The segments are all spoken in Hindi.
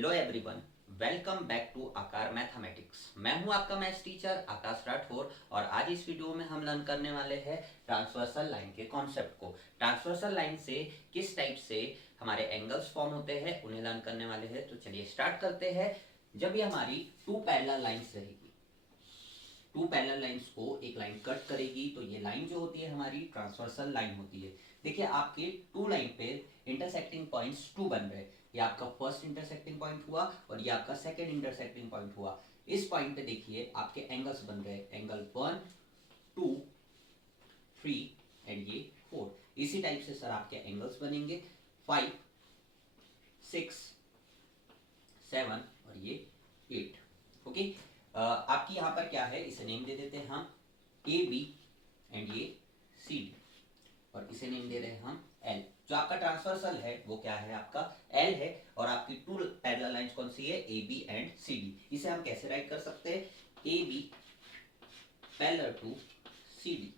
Hello everyone, welcome back to Aakar mathematics. मैं हूं आपका मैथ्स टीचर आकाश राठौर और आज इस वीडियो में हम लर्न करने वाले हैं ट्रांसवर्सल लाइन के कॉन्सेप्ट को। ट्रांसवर्सल लाइन से किस टाइप से हमारे एंगल्स फॉर्म होते हैं उन्हें लर्न करने वाले हैं। तो चलिए स्टार्ट करते हैं। जब ये हमारी टू पैरेलल लाइंस रहेगी, टू पैरेलल लाइंस को एक लाइन कट करेगी तो ये लाइन जो होती है हमारी ट्रांसवर्सल लाइन होती है। देखिए आपके टू लाइन पे इंटरसेक्टिंग पॉइंट्स टू बन रहे हैं। ये आपका फर्स्ट इंटरसेक्टिंग पॉइंट हुआ और ये आपका सेकंड इंटरसेक्टिंग पॉइंट हुआ। इस पॉइंट पे देखिए आपके एंगल्स बन रहे हैं, एंगल 1, 2, 3 एंड ये 4। इसी टाइप से सर आपके एंगल्स बनेंगे 5, 6, 7 और ये 8। ओके, आपकी यहाँ पर क्या है, इसे नेम दे देते हैं हम ए बी एंड ये सी डी और इसे नेम दे रहे हैं हम एल। जो आपका ट्रांसवर्सल है वो क्या है, आपका एल है। और आपकी टू पैरेलल लाइंस कौन सी है, A B and C D. इसे हम कैसे राइट कर सकते हैं, A B parallel to C D.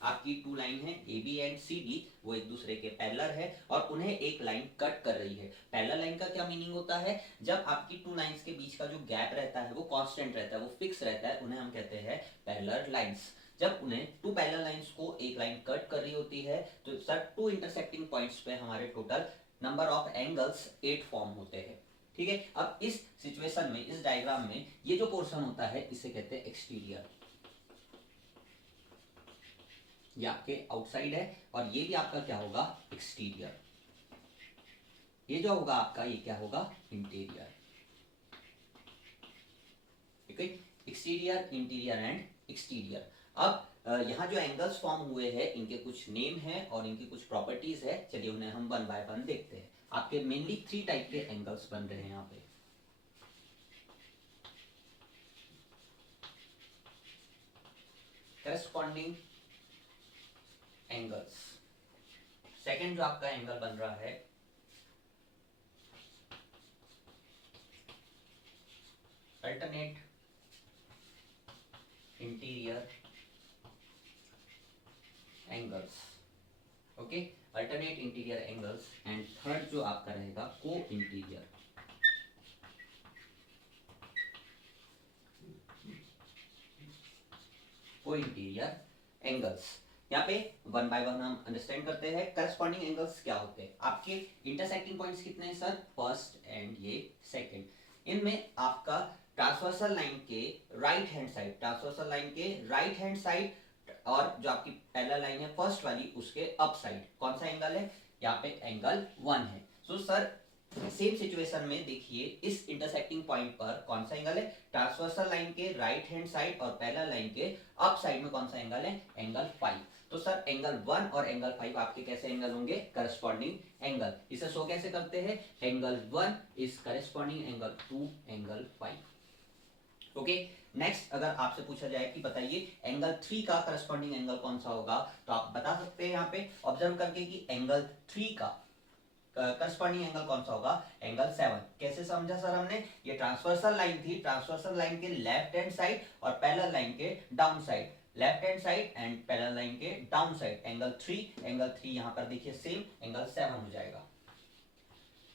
आपकी टू लाइन है A B and C D, वो एक दूसरे के पैरेलल है और उन्हें एक लाइन कट कर रही है। पैरेलल लाइन का क्या मीनिंग होता है, जब आपकी टू लाइंस के बीच का जो गैप रहता है वो कांस्टेंट रहता है, वो फिक्स रहता है, उन्हें हम कहते हैं पैरेलल लाइंस। जब उन्हें टू पैरेलल लाइंस को एक लाइन कट कर रही होती है तो सर टू इंटरसेक्टिंग पॉइंट्स पे हमारे total number of angles 8 form होते हैं। ठीक है, अब इस सिचुएशन में, इस डायग्राम में ये जो पोर्शन होता है इसे कहते हैं एक्सटीरियर। ये आपके आउटसाइड है और ये भी आपका क्या होगा, एक्सटीरियर। ये जो होगा आपका, ये क्या होगा, इंटीरियर। ठीक है, एक्सटीरियर, इंटीरियर एंड एक्सटीरियर। अब यहाँ जो एंगल्स फॉर्म हुए हैं इनके कुछ नेम है और इनकी कुछ प्रॉपर्टीज है। चलिए उन्हें हम वन बाय वन देखते हैं। आपके मेनली 3 टाइप के एंगल्स बन रहे हैं यहाँ पे। Corresponding angles. सेकंड जो आपका एंगल बन रहा है alternate interior angles. Okay, alternate interior angles. And third जो आपका रहेगा को इंटीरियर। को इंटीरियर एंगल्स। यहाँ पे वन बाय वन हम अंडरस्टैंड करते हैं। करस्पॉन्डिंग एंगल्स क्या होते हैं, आपके इंटरसेक्टिंग पॉइंट्स कितने हैं सर, फर्स्ट एंड ये सेकंड। इनमें आपका ट्रांसवर्सल लाइन के right hand side, transversal line के राइट हैंड साइड और जो आपकी पैरेलल लाइन है फर्स्ट वाली उसके अप साइड कौन सा एंगल है, यहाँ पे एंगल 1 है। सो सर सेम सिचुएशन में देखिए इस इंटरसेक्टिंग पॉइंट पर कौन सा एंगल है, ट्रांसवर्सल लाइन के राइट हैंड साइड और पैरेलल लाइन के अप साइड में कौन सा एंगल है, एंगल 5। तो सर एंगल 1 और एंगल 5 आपके कैसे एंगल होंगे, करस्पॉन्डिंग एंगल। इसे शो कैसे करते हैं, angle 1 is corresponding angle 2 angle 5। Okay, next अगर आपसे पूछा जाए कि बताइए एंगल 3 का करस्पॉन्डिंग एंगल कौन सा होगा, तो आप बता सकते हैं यहाँ पे ऑब्जर्व करके कि एंगल 3 का करस्पॉन्डिंग एंगल कौन सा होगा, एंगल 7। कैसे समझा सर हमने, ये ट्रांसवर्सल लाइन थी, ट्रांसवर्सल लाइन के लेफ्ट हैंड साइड और पैरेलल लाइन के down side, left hand side and parallel line के डाउन साइड एंगल 3। एंगल 3 यहाँ पर देखिए सेम एंगल 7 हो जाएगा।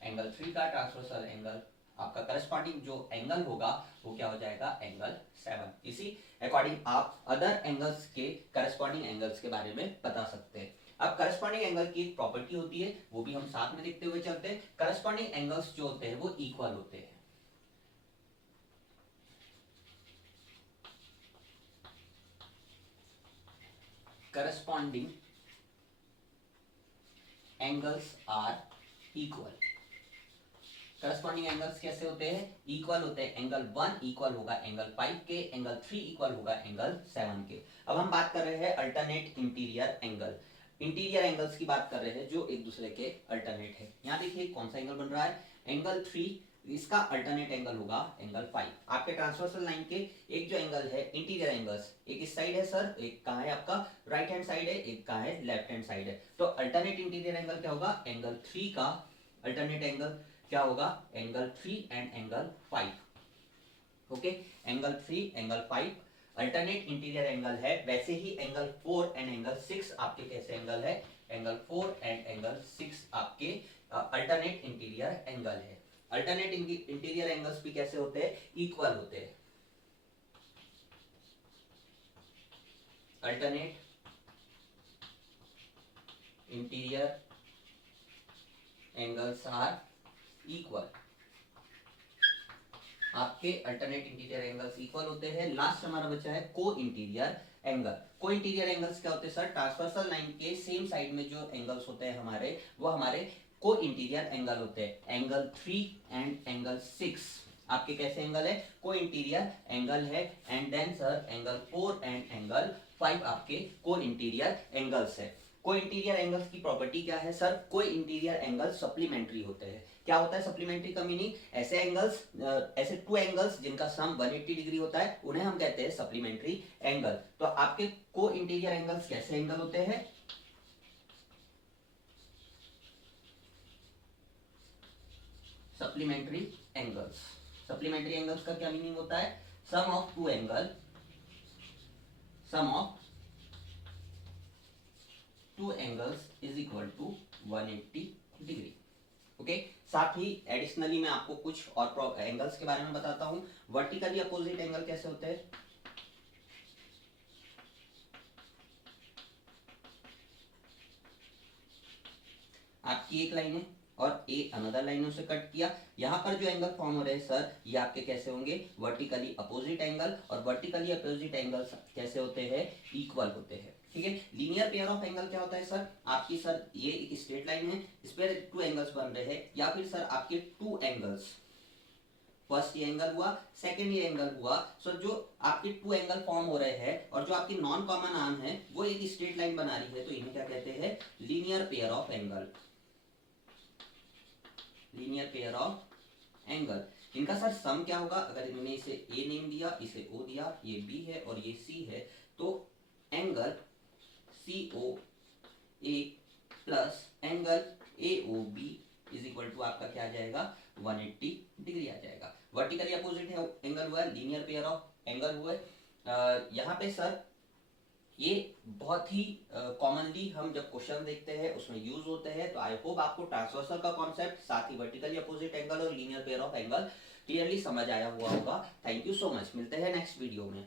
एंगल 3 का ट्रांसवर्सल एंगल आपका करस्पॉन्डिंग जो एंगल होगा वो क्या हो जाएगा, एंगल 7। इसी अकॉर्डिंग आप अदर एंगल्स के करस्पॉन्डिंग एंगल्स के बारे में बता सकते हैं। अब करस्पॉन्डिंग एंगल की एक प्रॉपर्टी होती है, वो भी हम साथ में देखते हुए चलते हैं। करस्पॉन्डिंग एंगल्स जो होते हैं वो इक्वल होते हैं। Corresponding angles are equal. Corresponding angles कैसे होते हैं, इक्वल होते हैं। एंगल 1 इक्वल होगा एंगल 5 के, एंगल 3 इक्वल होगा एंगल 7 के। अब हम बात कर रहे हैं alternate interior angle. Interior angles की बात कर रहे हैं जो एक दूसरे के अल्टरनेट है। यहाँ देखिए कौन सा एंगल बन रहा है, एंगल 3, इसका अल्टरनेट एंगल होगा एंगल 5। आपके ट्रांसवर्सल लाइन के एक जो एंगल है इंटीरियर एंगल्स, एक इस साइड है सर, एक कहाँ है आपका राइट हैंड साइड है, एक कहाँ है लेफ्ट हैंड साइड है। तो अल्टरनेट इंटीरियर एंगल क्या होगा, एंगल 3 का अल्टरनेट एंगल क्या होगा, angle 3 and angle 5। Okay, angle 3 angle 5 alternate interior angle है। वैसे ही एंगल 4 एंड एंगल 6 आपके कैसे एंगल है, एंगल 4 एंड एंगल 6 आपके अल्टरनेट इंटीरियर एंगल है। अल्टरनेट इंटीरियर एंगल्स भी कैसे होते हैं, इक्वल होते हैं। Alternate interior angles are equal, आपके अल्टरनेट इंटीरियर एंगल्स इक्वल होते हैं। लास्ट हमारा बचा है co interior angle. Co interior angles क्या होते हैं सर, ट्रांसवर्सल लाइन के सेम साइड में जो एंगल्स होते हैं हमारे, वो हमारे को इंटीरियर एंगल होते हैं। एंगल 3 एंड एंगल 6 आपके कैसे एंगल है, को इंटीरियर एंगल है। And then sir angle 4 and angle 5 आपके को इंटीरियर एंगल्स है। को इंटीरियर एंगल्स की प्रॉपर्टी क्या है सर, को इंटीरियर एंगल सप्लीमेंट्री होते हैं। क्या होता है सप्लीमेंट्री का मीनिंग, ऐसे एंगल्स, ऐसे टू एंगल्स जिनका सम 180 डिग्री होता है उन्हें हम कहते हैं सप्लीमेंट्री एंगल। तो आपके को इंटीरियर एंगल्स कैसे एंगल होते हैं, सप्लीमेंट्री एंगल्स। सप्लीमेंट्री एंगल्स का क्या मीनिंग होता है, sum of two angle, sum of two angles is equal to 180 degree. Okay, साथ ही एडिशनली मैं आपको कुछ और एंगल्स के बारे में बताता हूं। वर्टिकली अपोजिट एंगल कैसे होते हैं, आपकी एक लाइन है और एक अनदर लाइनों से कट किया, यहाँ पर जो एंगल फॉर्म हो रहे हैं सर, ये आपके कैसे होंगे, वर्टिकली अपोजिट एंगल। और वर्टिकली अपोजिट एंगल कैसे होते हैं, इक्वल होते हैं। ठीक है, लीनियर पेयर ऑफ एंगल क्या होता है सर, आपकी सर ये एक स्ट्रेट लाइन है, इस पर टू एंगल्स बन रहे हैं, या फिर सर आपके टू एंगल्स, फर्स्ट ये एंगल हुआ, सेकंड ये एंगल हुआ। सो जो आपके टू एंगल फॉर्म हो रहे हैं और जो आपकी नॉन कॉमन आर्म है वो एक स्ट्रेट लाइन बना रही है, तो इन्हें क्या कहते हैं, linear pair of angle. Linear pair of angle, इनका सर सम क्या होगा, अगर इन्होंने इसे ए नेम दिया, इसे ओ दिया, ये बी है और ये सी है, तो angle C O A plus angle A O B is equal to आपका क्या आ जाएगा, 180 डिग्री आ जाएगा। वर्टिकली अपोजिट है एंगल हुआ, लीनियर पेयर ऑफ एंगल हुआ। यहाँ पे सर ये बहुत ही कॉमनली हम जब क्वेश्चन देखते हैं उसमें यूज होते हैं। तो आई होप आपको ट्रांसवर्सल का कॉन्सेप्ट, साथ ही वर्टिकली अपोजिट एंगल और linear pair of angle clearly समझ आया हुआ होगा। थैंक यू सो मच, मिलते हैं नेक्स्ट वीडियो में।